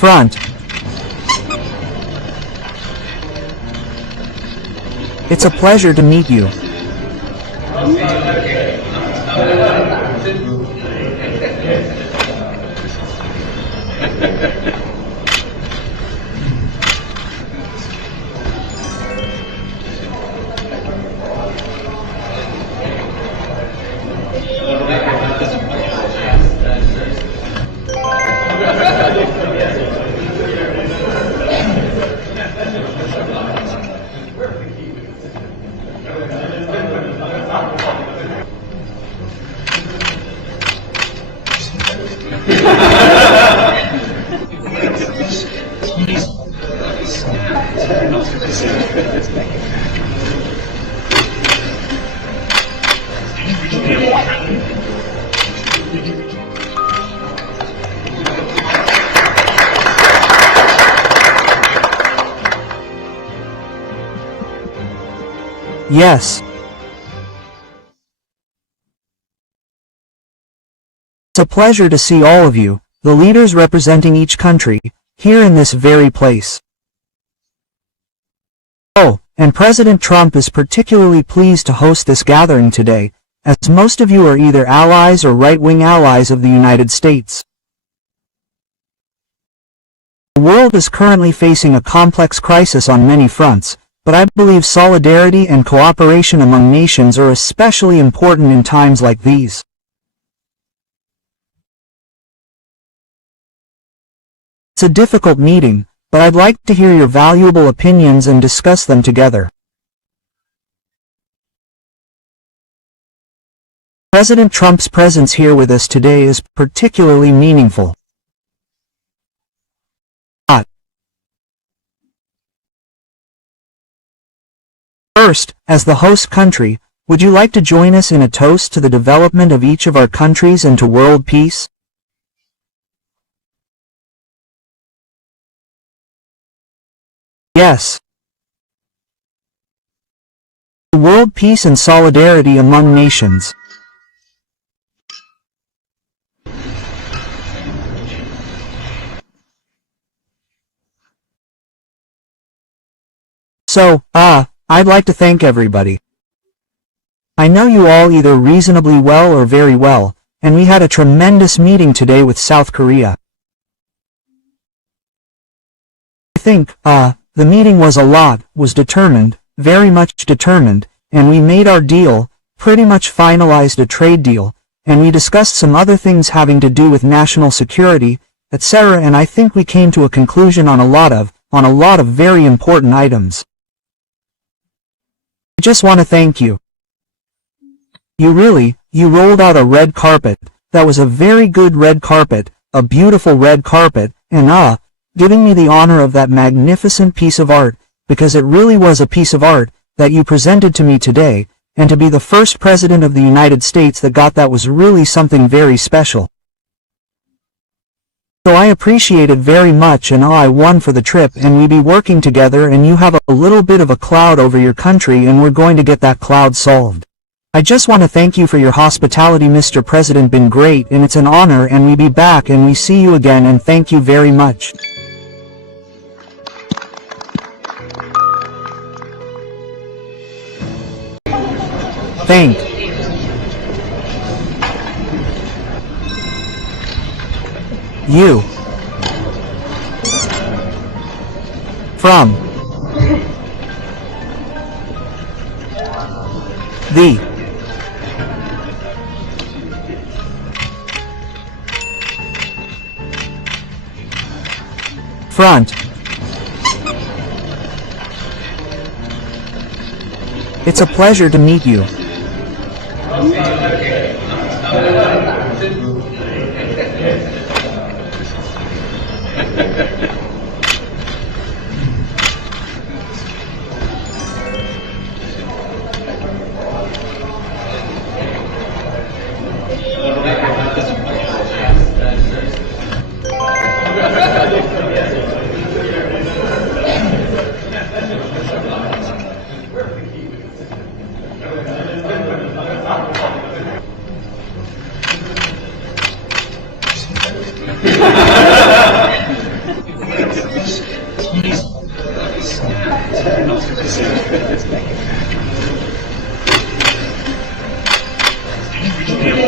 Front. It's a pleasure to meet you. Yes. It's a pleasure to see all of you, the leaders representing each country, here in this very place. Oh, and President Trump is particularly pleased to host this gathering today, as most of you are either allies or right-wing allies of the United States. The world is currently facing a complex crisis on many fronts, but I believe solidarity and cooperation among nations are especially important in times like these. It's a difficult meeting, but I'd like to hear your valuable opinions and discuss them together. President Trump's presence here with us today is particularly meaningful. First, as the host country, would you like to join us in a toast to the development of each of our countries and to world peace? Yes. To world peace and solidarity among nations. So, I'd like to thank everybody. I know you all either reasonably well or very well, and we had a tremendous meeting today with South Korea. I think, the meeting was determined, very much determined, and we made our deal, pretty much finalized a trade deal, and we discussed some other things having to do with national security, etc., and I think we came to a conclusion on a lot of very important items. I just want to thank you. You rolled out a red carpet. That was a very good red carpet, a beautiful red carpet, and giving me the honor of that magnificent piece of art, because it really was a piece of art, that you presented to me today, and to be the first president of the United States that got that was really something very special. So I appreciate it very much, and I won for the trip, and we be working together, and you have a little bit of a cloud over your country, and we're going to get that cloud solved. I just want to thank you for your hospitality, Mr. President, been great, and it's an honor, and we be back and we see you again, and thank you very much. Thank you. From the front. It's a pleasure to meet you.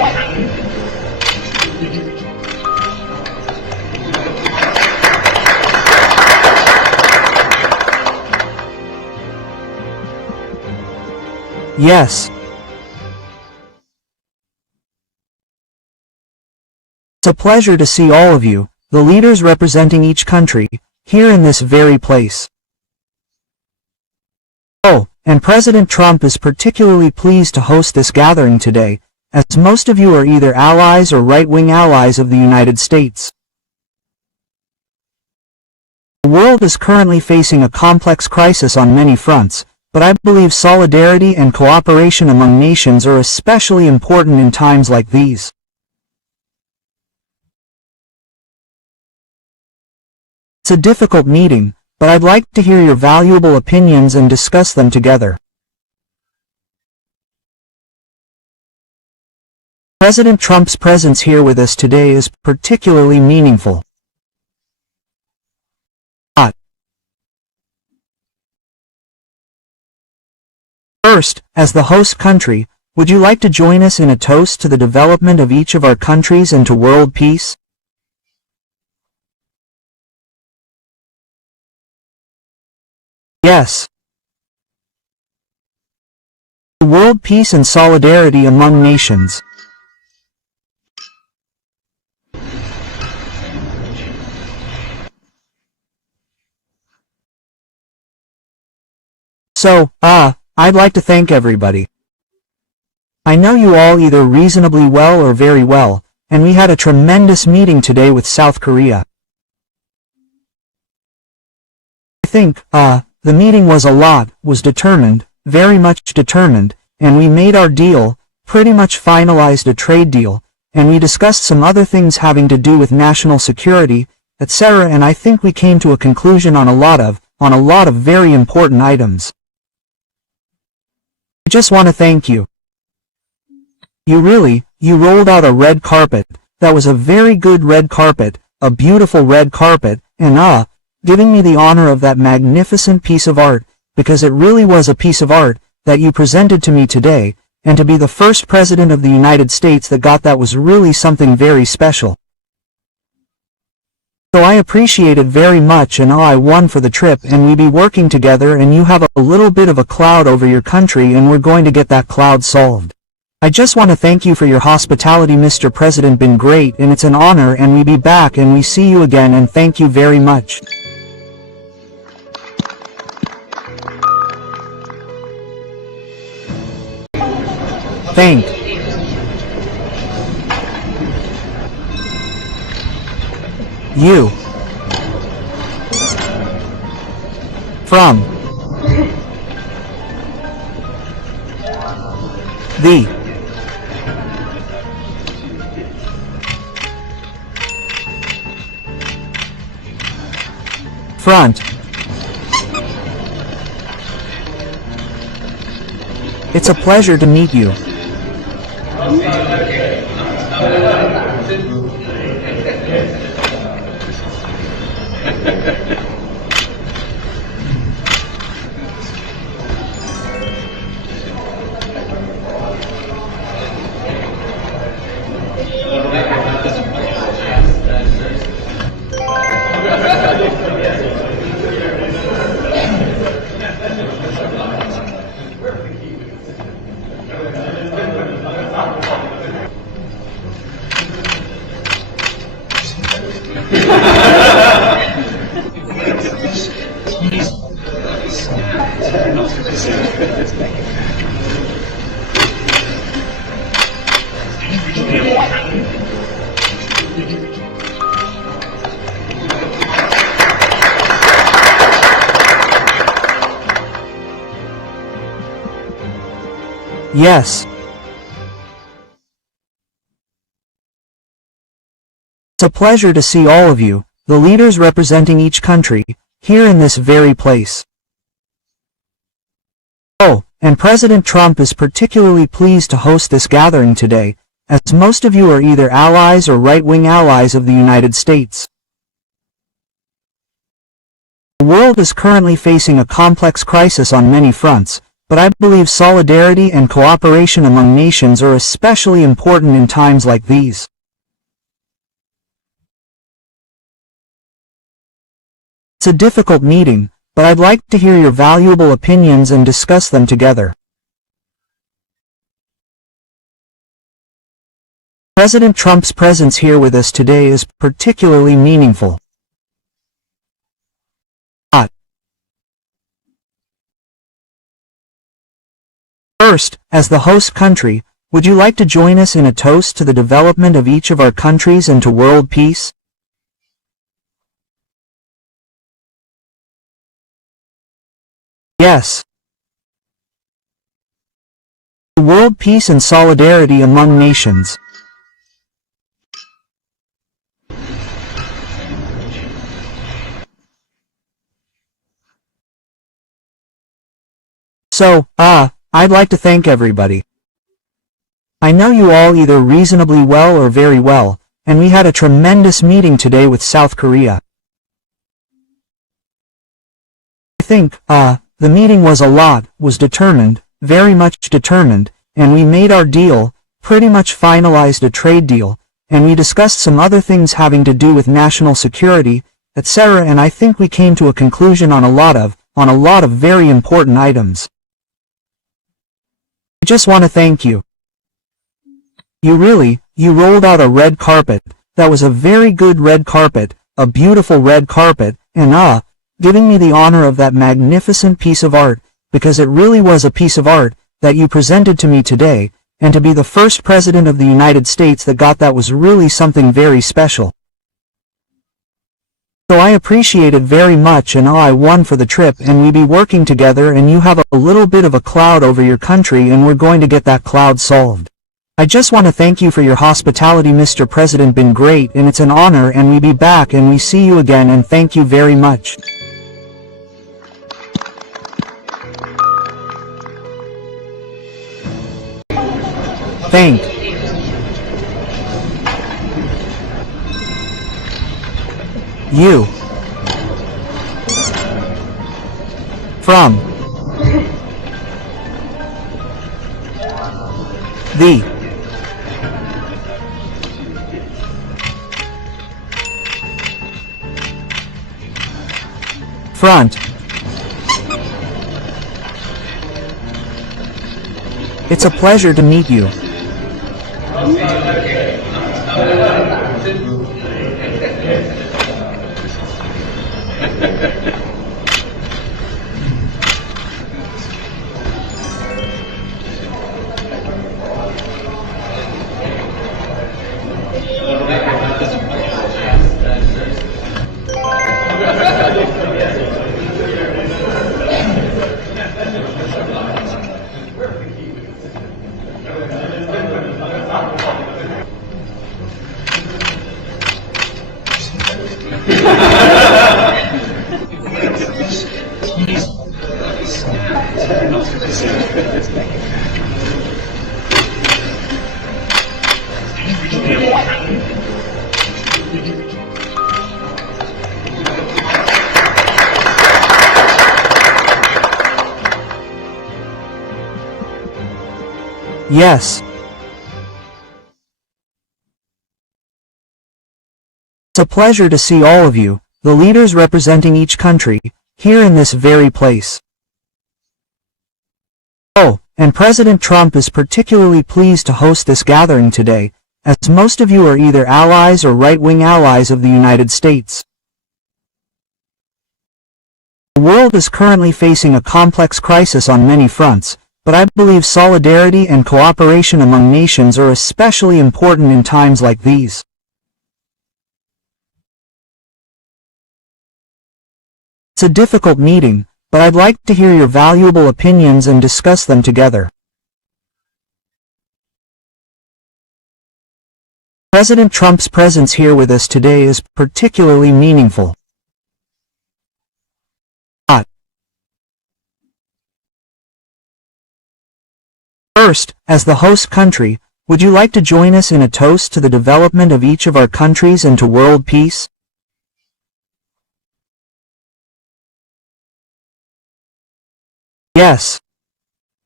Yes. It's a pleasure to see all of you, the leaders representing each country, here in this very place. Oh, and President Trump is particularly pleased to host this gathering today, as most of you are either allies or right-wing allies of the United States. The world is currently facing a complex crisis on many fronts, but I believe solidarity and cooperation among nations are especially important in times like these. It's a difficult meeting, but I'd like to hear your valuable opinions and discuss them together. President Trump's presence here with us today is particularly meaningful. First, as the host country, would you like to join us in a toast to the development of each of our countries and to world peace? Yes. World peace and solidarity among nations. So, I'd like to thank everybody. I know you all either reasonably well or very well, and we had a tremendous meeting today with South Korea. I think, the meeting was determined, very much determined, and we made our deal, pretty much finalized a trade deal, and we discussed some other things having to do with national security, etc., and I think we came to a conclusion on a lot of very important items. I just want to thank you. You rolled out a red carpet, that was a very good red carpet, a beautiful red carpet, and giving me the honor of that magnificent piece of art, because it really was a piece of art, that you presented to me today, and to be the first president of the United States that got that was really something very special. So I appreciate it very much, and I won for the trip, and we be working together, and you have a little bit of a cloud over your country, and we're going to get that cloud solved. I just want to thank you for your hospitality, Mr. President, been great, and it's an honor, and we be back, and we see you again, and thank you very much. Thank you from the front. It's a pleasure to meet you. Yes. It's a pleasure to see all of you, the leaders representing each country, here in this very place. Oh, and President Trump is particularly pleased to host this gathering today, as most of you are either allies or right-wing allies of the United States. The world is currently facing a complex crisis on many fronts, but I believe solidarity and cooperation among nations are especially important in times like these. It's a difficult meeting, but I'd like to hear your valuable opinions and discuss them together. President Trump's presence here with us today is particularly meaningful. First, as the host country, would you like to join us in a toast to the development of each of our countries and to world peace? Yes. To world peace and solidarity among nations. So, I'd like to thank everybody. I know you all either reasonably well or very well, and we had a tremendous meeting today with South Korea. I think, the meeting was determined, very much determined, and we made our deal, pretty much finalized a trade deal, and we discussed some other things having to do with national security, etc., and I think we came to a conclusion on a lot of very important items. I just want to thank you. You rolled out a red carpet. That was a very good red carpet, a beautiful red carpet, and giving me the honor of that magnificent piece of art, because it really was a piece of art, that you presented to me today, and to be the first president of the United States that got that was really something very special. So I appreciate it very much, and I won for the trip, and we be working together, and you have a little bit of a cloud over your country, and we're going to get that cloud solved. I just want to thank you for your hospitality, Mr. President, been great, and it's an honor, and we be back and we see you again, and thank you very much. Thank you from the front. It's a pleasure to meet you. Yes. It's a pleasure to see all of you, the leaders representing each country, here in this very place. Oh, and President Trump is particularly pleased to host this gathering today, as most of you are either allies or right-wing allies of the United States. The world is currently facing a complex crisis on many fronts, but I believe solidarity and cooperation among nations are especially important in times like these. It's a difficult meeting, but I'd like to hear your valuable opinions and discuss them together. President Trump's presence here with us today is particularly meaningful. First, as the host country, would you like to join us in a toast to the development of each of our countries and to world peace? Yes.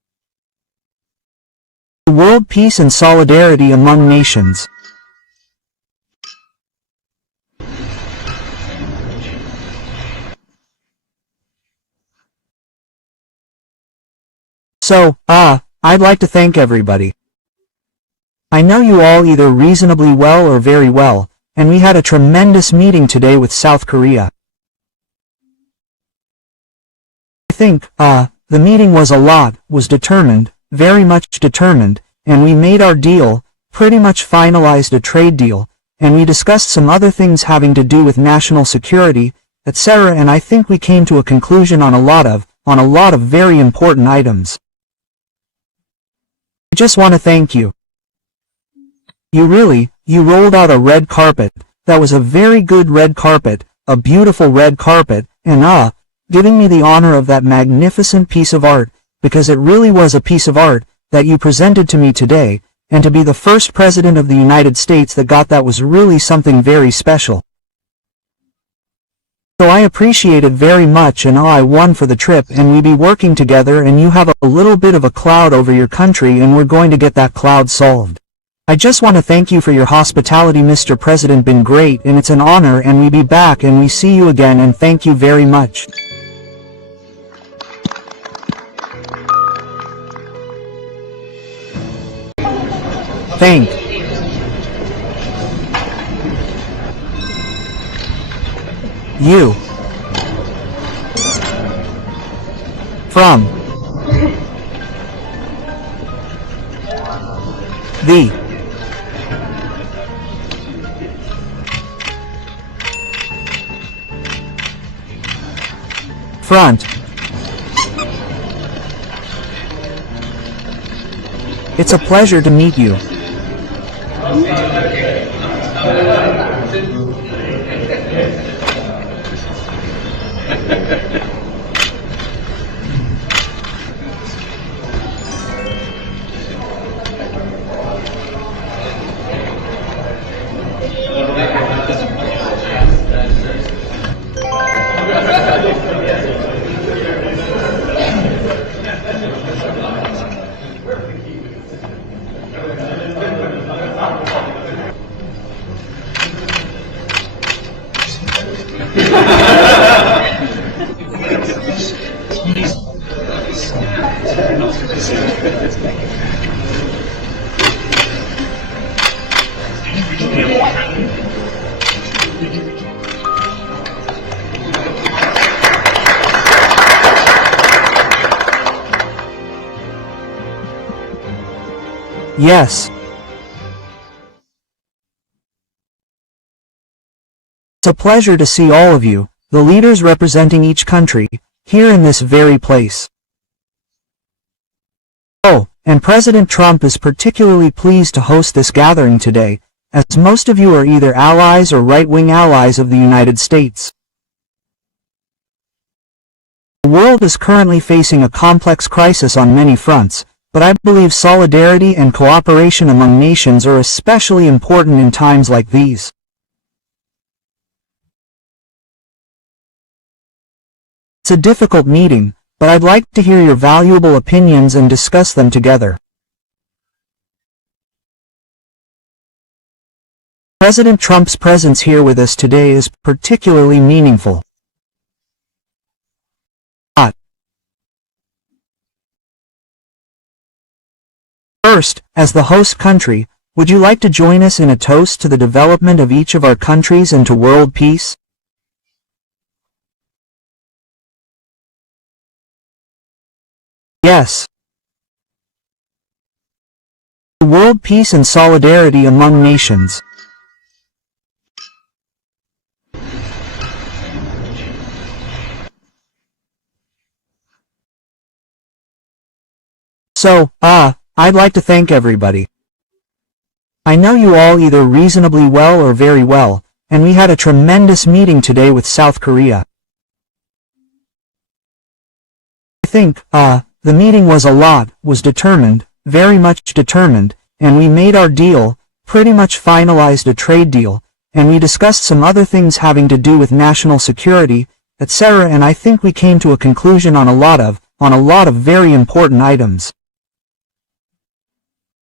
world peace and solidarity among nations. So, I'd like to thank everybody. I know you all either reasonably well or very well, and we had a tremendous meeting today with South Korea. I think, the meeting was a lot, was determined, very much determined, and we made our deal, pretty much finalized a trade deal, and we discussed some other things having to do with national security, etc., and I think we came to a conclusion on a lot of very important items. I just want to thank you. You rolled out a red carpet, that was a very good red carpet, a beautiful red carpet, and giving me the honor of that magnificent piece of art, because it really was a piece of art, that you presented to me today, and to be the first president of the United States that got that was really something very special. So I appreciate it very much, and I won for the trip, and we be working together, and you have a little bit of a cloud over your country, and we're going to get that cloud solved. I just want to thank you for your hospitality, Mr. President, been great, and it's an honor, and we be back and we see you again, and thank you very much. Thank you from the front. It's a pleasure to meet you. Yes. It's a pleasure to see all of you, the leaders representing each country, here in this very place. Oh, and President Trump is particularly pleased to host this gathering today, as most of you are either allies or right-wing allies of the United States. The world is currently facing a complex crisis on many fronts, but I believe solidarity and cooperation among nations are especially important in times like these. It's a difficult meeting, but I'd like to hear your valuable opinions and discuss them together. President Trump's presence here with us today is particularly meaningful. First, as the host country, would you like to join us in a toast to the development of each of our countries and to world peace? Yes. World peace and solidarity among nations. So, I'd like to thank everybody. I know you all either reasonably well or very well, and we had a tremendous meeting today with South Korea. I think, the meeting was a lot, was determined, very much determined, and we made our deal, pretty much finalized a trade deal, and we discussed some other things having to do with national security, etc., and I think we came to a conclusion on a lot of very important items.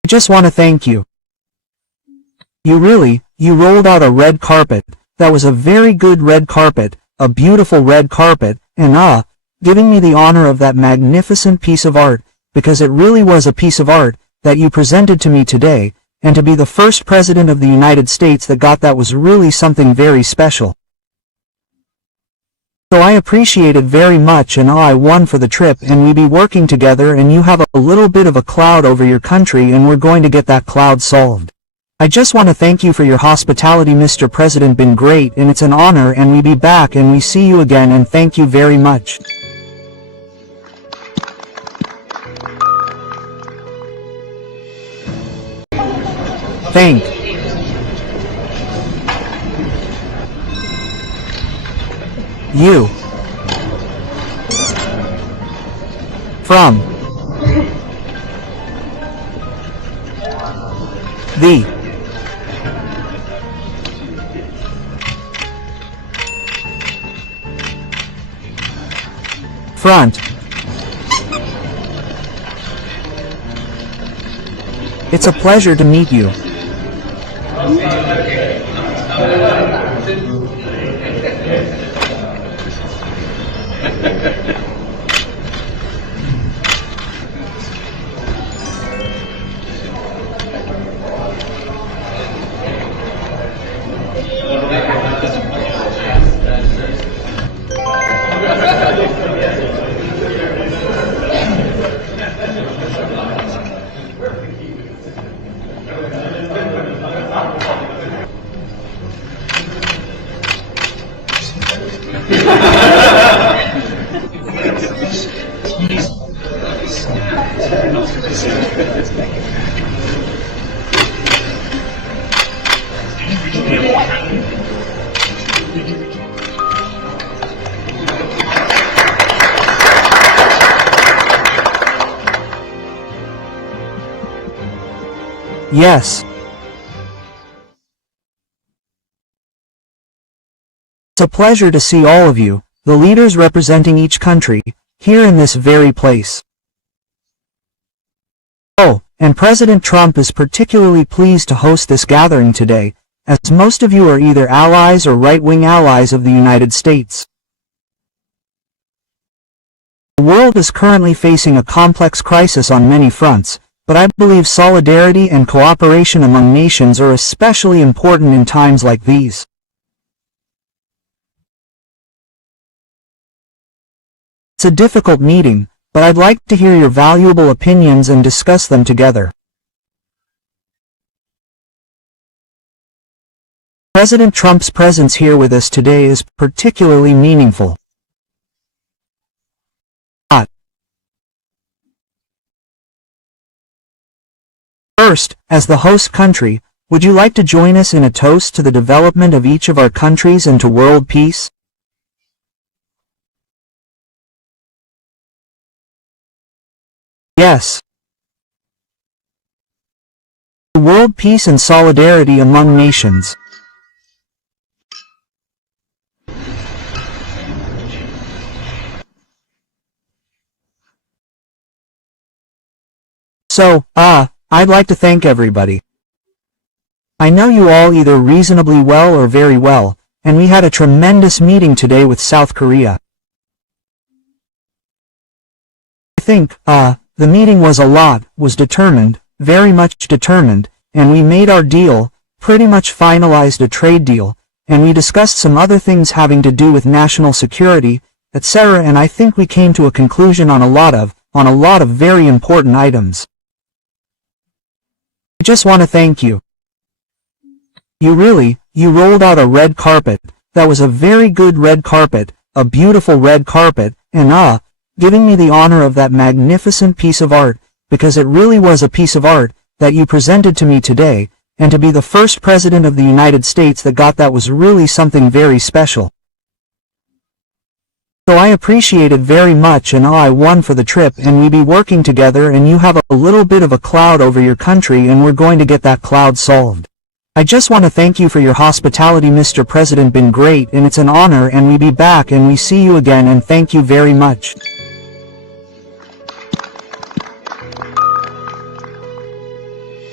I just want to thank you. You rolled out a red carpet, that was a very good red carpet, a beautiful red carpet, and giving me the honor of that magnificent piece of art, because it really was a piece of art, that you presented to me today, and to be the first president of the United States that got that was really something very special. So I appreciate it very much, and I won for the trip, and we be working together, and you have a little bit of a cloud over your country, and we're going to get that cloud solved. I just want to thank you for your hospitality, Mr. President, been great, and it's an honor, and we be back and we see you again, and thank you very much. Thank you from the front. It's a pleasure to meet you. Yes. It's a pleasure to see all of you, the leaders representing each country, here in this very place. Oh, and President Trump is particularly pleased to host this gathering today, as most of you are either allies or right-wing allies of the United States. The world is currently facing a complex crisis on many fronts, but I believe solidarity and cooperation among nations are especially important in times like these. It's a difficult meeting, but I'd like to hear your valuable opinions and discuss them together. President Trump's presence here with us today is particularly meaningful. First, as the host country, would you like to join us in a toast to the development of each of our countries and to world peace? Yes. World peace and solidarity among nations. So, I'd like to thank everybody. I know you all either reasonably well or very well, and we had a tremendous meeting today with South Korea. I think, the meeting was determined, very much determined, and we made our deal, pretty much finalized a trade deal, and we discussed some other things having to do with national security, etc., and I think we came to a conclusion on a lot of very important items. I just want to thank you. You rolled out a red carpet, that was a very good red carpet, a beautiful red carpet, and giving me the honor of that magnificent piece of art, because it really was a piece of art, that you presented to me today, and to be the first president of the United States that got that was really something very special. So I appreciate it very much, and I won for the trip, and we be working together, and you have a little bit of a cloud over your country, and we're going to get that cloud solved. I just want to thank you for your hospitality, Mr. President, been great, and it's an honor, and we be back and we see you again, and thank you very much.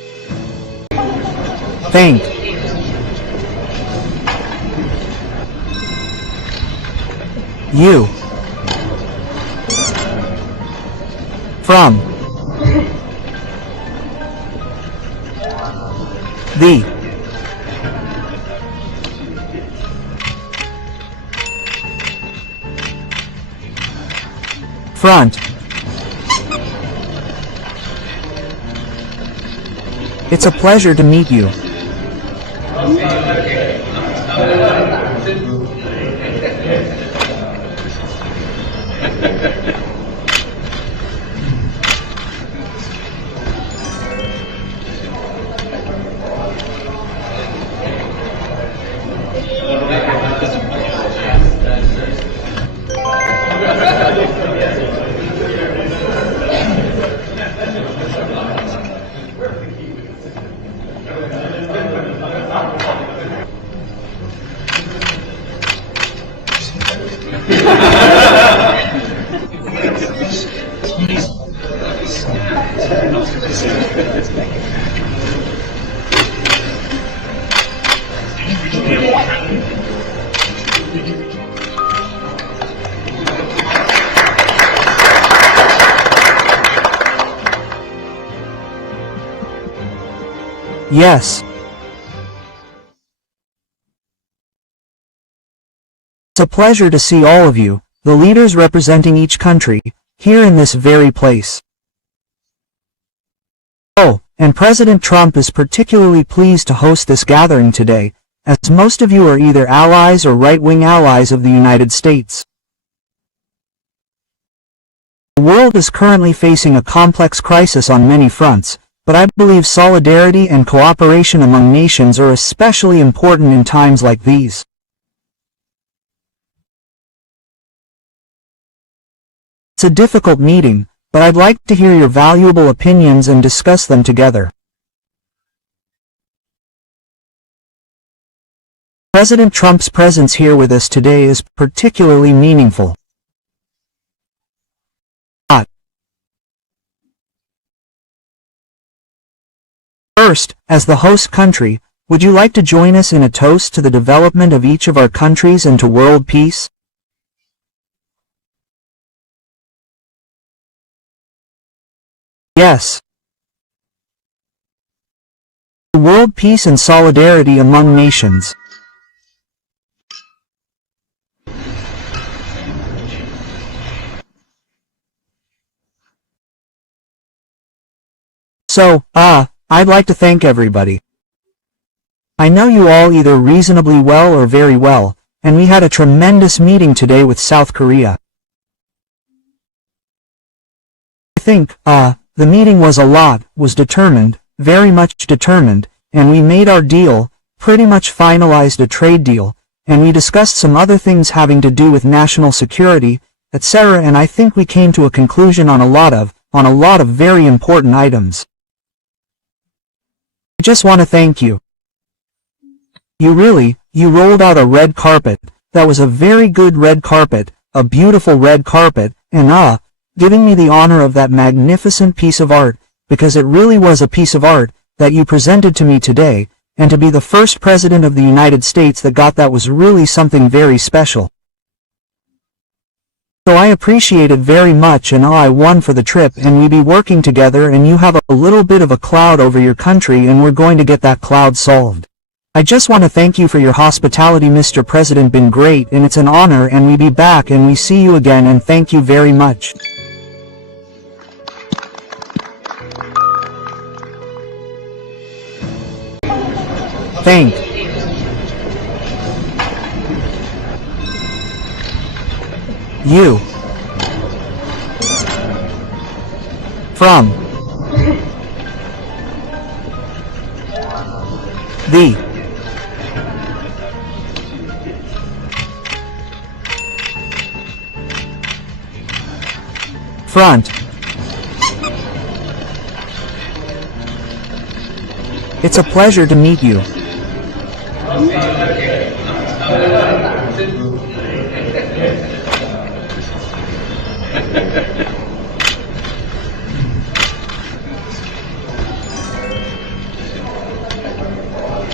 Thank you from the front. It's a pleasure to meet you. Yes. It's a pleasure to see all of you, the leaders representing each country, here in this very place. Oh, and President Trump is particularly pleased to host this gathering today, as most of you are either allies or right-wing allies of the United States. The world is currently facing a complex crisis on many fronts, but I believe solidarity and cooperation among nations are especially important in times like these. It's a difficult meeting, but I'd like to hear your valuable opinions and discuss them together. President Trump's presence here with us today is particularly meaningful. First, as the host country, would you like to join us in a toast to the development of each of our countries and to world peace? Yes. World peace and solidarity among nations. So, I'd like to thank everybody. I know you all either reasonably well or very well, and we had a tremendous meeting today with South Korea. I think, the meeting was determined, very much determined, and we made our deal, pretty much finalized a trade deal, and we discussed some other things having to do with national security, etc., and I think we came to a conclusion on a lot of very important items. I just want to thank you. You rolled out a red carpet. That was a very good red carpet, a beautiful red carpet, and giving me the honor of that magnificent piece of art, because it really was a piece of art that you presented to me today, and to be the first president of the United States that got that was really something very special. So I appreciate it very much, and I won for the trip, and we be working together, and you have a little bit of a cloud over your country, and we're going to get that cloud solved. I just want to thank you for your hospitality, Mr. President, been great, and it's an honor, and we be back and we see you again, and thank you very much. Thank you from the front. It's a pleasure to meet you.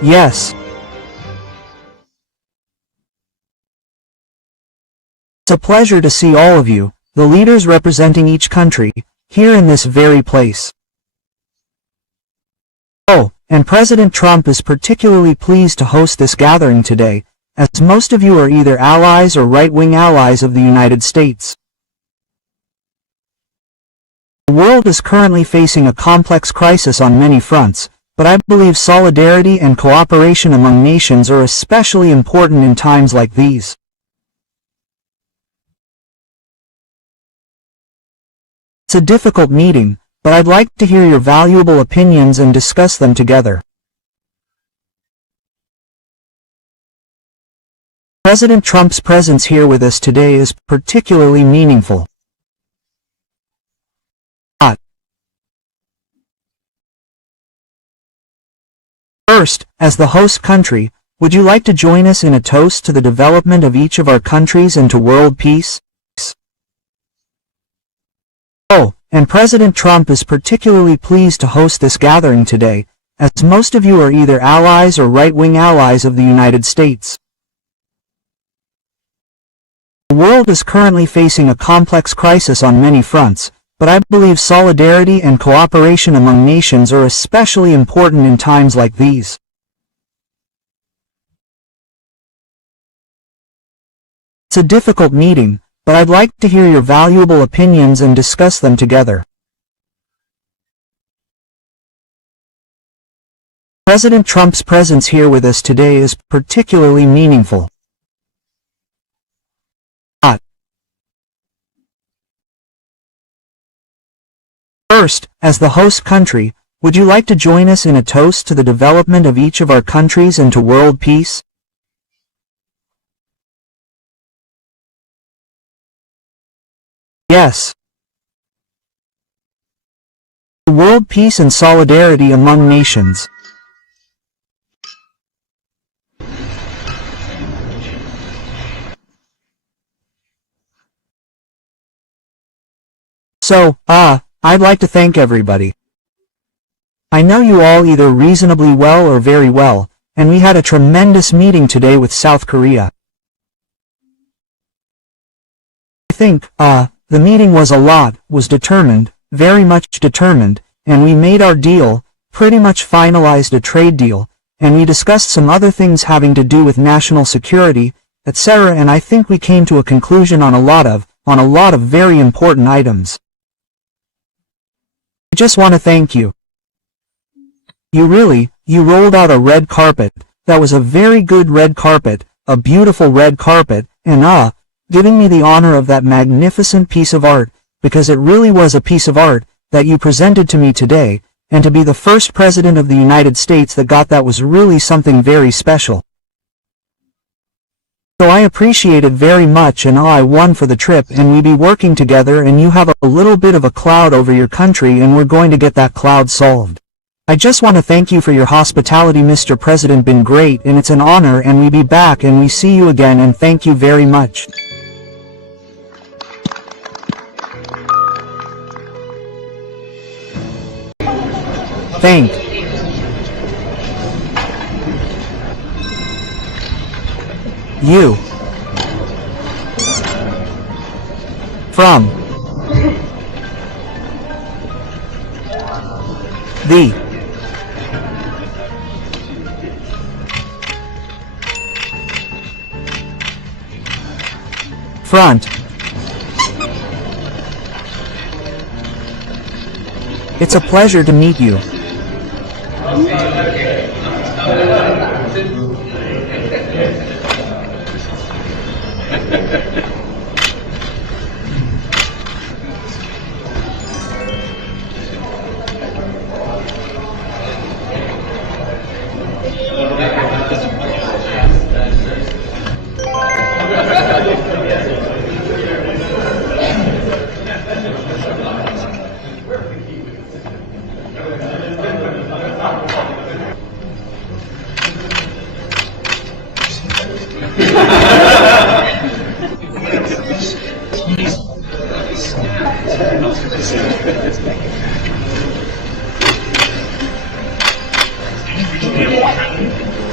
Yes. It's a pleasure to see all of you, the leaders representing each country, here in this very place. Oh, and President Trump is particularly pleased to host this gathering today, as most of you are either allies or right-wing allies of the United States. The world is currently facing a complex crisis on many fronts, but I believe solidarity and cooperation among nations are especially important in times like these. It's a difficult meeting, but I'd like to hear your valuable opinions and discuss them together. President Trump's presence here with us today is particularly meaningful. First, as the host country, would you like to join us in a toast to the development of each of our countries and to world peace? Oh, and President Trump is particularly pleased to host this gathering today, as most of you are either allies or right-wing allies of the United States. The world is currently facing a complex crisis on many fronts, but I believe solidarity and cooperation among nations are especially important in times like these. It's a difficult meeting, but I'd like to hear your valuable opinions and discuss them together. President Trump's presence here with us today is particularly meaningful. First, as the host country, would you like to join us in a toast to the development of each of our countries and to world peace? Yes. World peace and solidarity among nations. So, I'd like to thank everybody. I know you all either reasonably well or very well, and we had a tremendous meeting today with South Korea. I think, the meeting was determined, very much determined, and we made our deal, pretty much finalized a trade deal, and we discussed some other things having to do with national security, etc., and I think we came to a conclusion on a lot of very important items. I just want to thank you. You rolled out a red carpet. That was a very good red carpet, a beautiful red carpet, and giving me the honor of that magnificent piece of art, because it really was a piece of art, that you presented to me today, and to be the first president of the United States that got that was really something very special. So I appreciate it very much, and I won for the trip, and we be working together, and you have a little bit of a cloud over your country, and we're going to get that cloud solved. I just want to thank you for your hospitality, Mr. President, been great, and it's an honor, and we be back and we see you again, and thank you very much. Thank you from the front. It's a pleasure to meet you.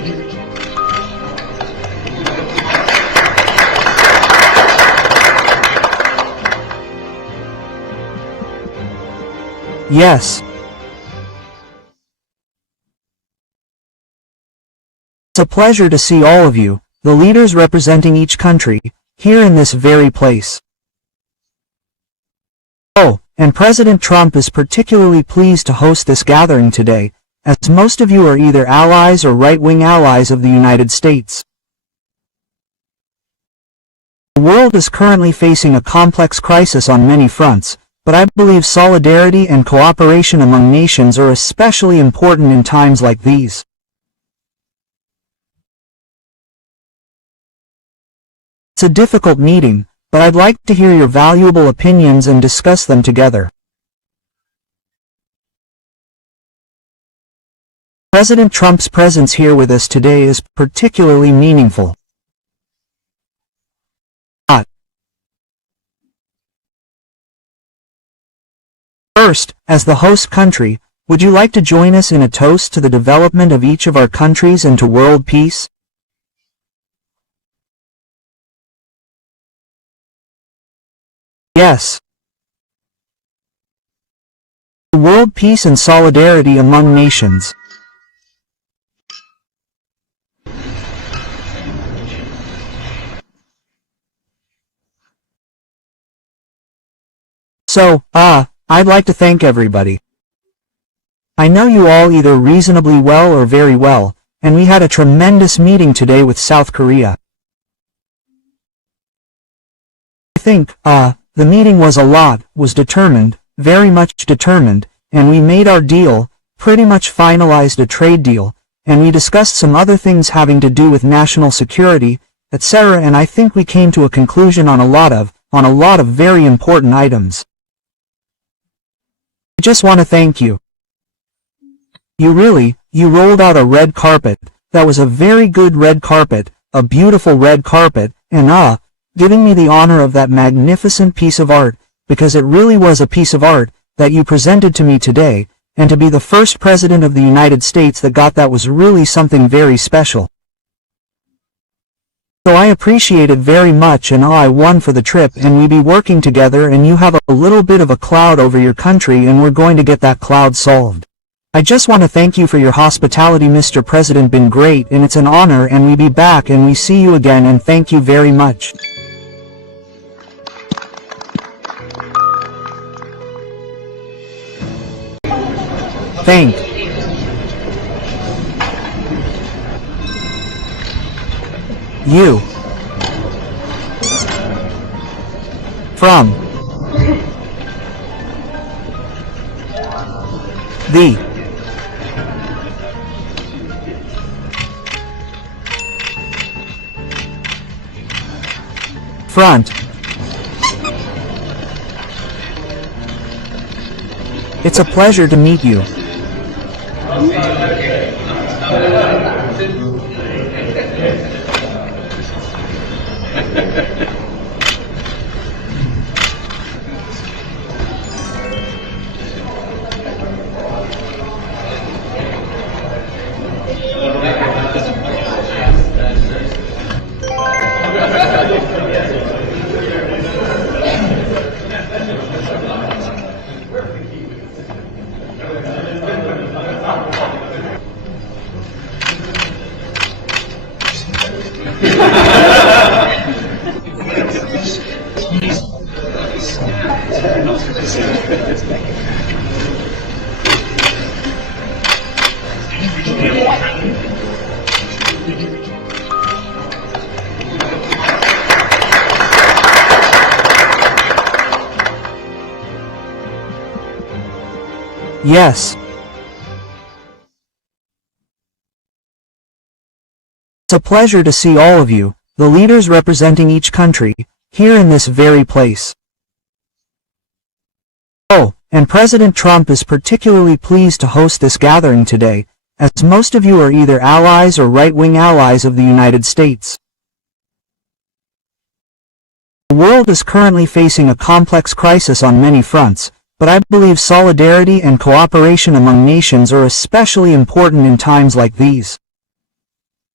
Yes. It's a pleasure to see all of you, the leaders representing each country, here in this very place. Oh, and President Trump is particularly pleased to host this gathering today, as most of you are either allies or right-wing allies of the United States. The world is currently facing a complex crisis on many fronts, but I believe solidarity and cooperation among nations are especially important in times like these. It's a difficult meeting, but I'd like to hear your valuable opinions and discuss them together. President Trump's presence here with us today is particularly meaningful. First, as the host country, would you like to join us in a toast to the development of each of our countries and to world peace? Yes. World peace and solidarity among nations. So, I'd like to thank everybody. I know you all either reasonably well or very well, and we had a tremendous meeting today with South Korea. I think, the meeting was determined, very much determined, and we made our deal, pretty much finalized a trade deal, and we discussed some other things having to do with national security, etc., and I think we came to a conclusion on a lot of very important items. I just want to thank you. You rolled out a red carpet. That was a very good red carpet, a beautiful red carpet, and giving me the honor of that magnificent piece of art, because it really was a piece of art, that you presented to me today, and to be the first president of the United States that got that was really something very special. So I appreciate it very much, and I won for the trip, and we be working together, and you have a little bit of a cloud over your country, and we're going to get that cloud solved. I just want to thank you for your hospitality, Mr. President, been great, and it's an honor, and we be back and we see you again, and thank you very much. Thank you from the front. It's a pleasure to meet you. Yes. It's a pleasure to see all of you, the leaders representing each country, here in this very place. Oh, and President Trump is particularly pleased to host this gathering today, as most of you are either allies or right-wing allies of the United States. The world is currently facing a complex crisis on many fronts, but I believe solidarity and cooperation among nations are especially important in times like these.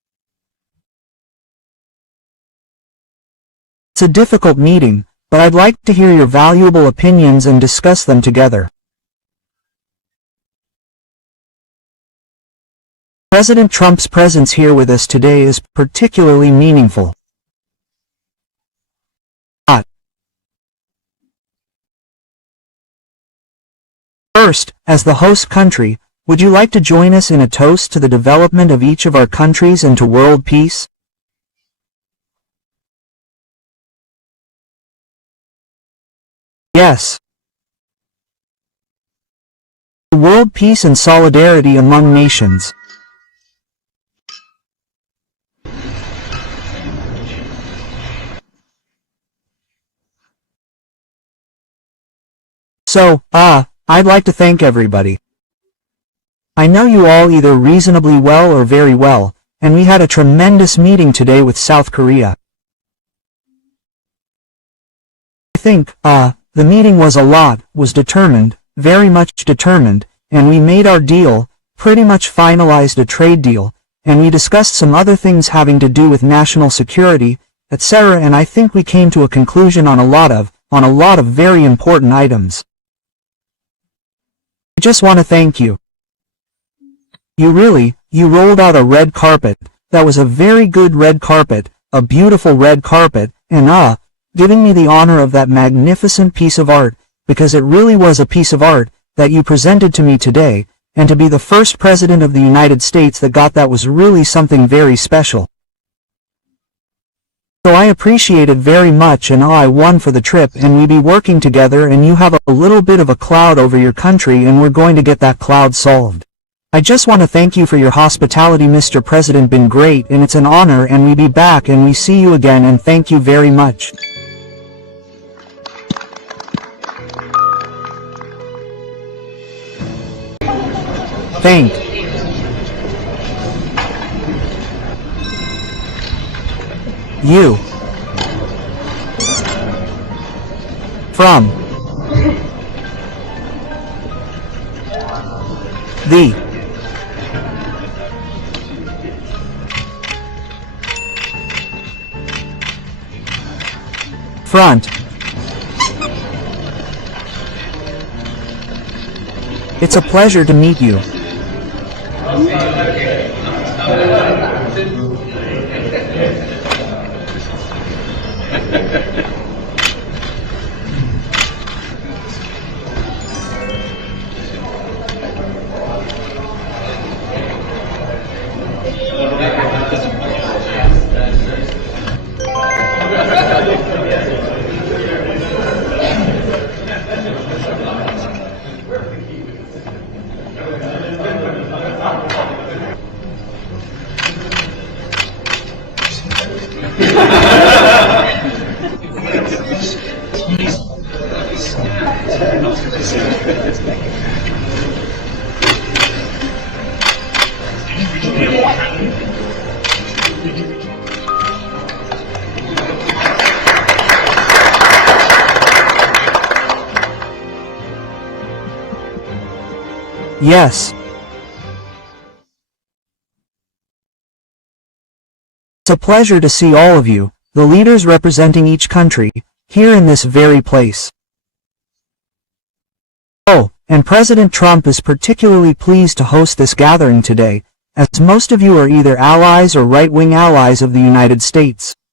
It's a difficult meeting, but I'd like to hear your valuable opinions and discuss them together. President Trump's presence here with us today is particularly meaningful. First, as the host country, would you like to join us in a toast to the development of each of our countries and to world peace? Yes. To world peace and solidarity among nations. So, I'd like to thank everybody. I know you all either reasonably well or very well, and we had a tremendous meeting today with South Korea. I think, the meeting was determined, very much determined, and we made our deal, pretty much finalized a trade deal, and we discussed some other things having to do with national security, etc., and I think we came to a conclusion on a lot of very important items. I just want to thank you. You rolled out a red carpet. That was a very good red carpet, a beautiful red carpet, and giving me the honor of that magnificent piece of art, because it really was a piece of art that you presented to me today, and to be the first president of the United States that got that was really something very special. So I appreciate it very much, and I won for the trip, and we be working together, and you have a little bit of a cloud over your country, and we're going to get that cloud solved. I just want to thank you for your hospitality, Mr. President, been great, and it's an honor, and we be back and we see you again, and thank you very much. Thank you. From the front. It's a pleasure to meet you. Yes. It's a pleasure to see all of you, the leaders representing each country, here in this very place. Oh, and President Trump is particularly pleased to host this gathering today, as most of you are either allies or right-wing allies of the United States.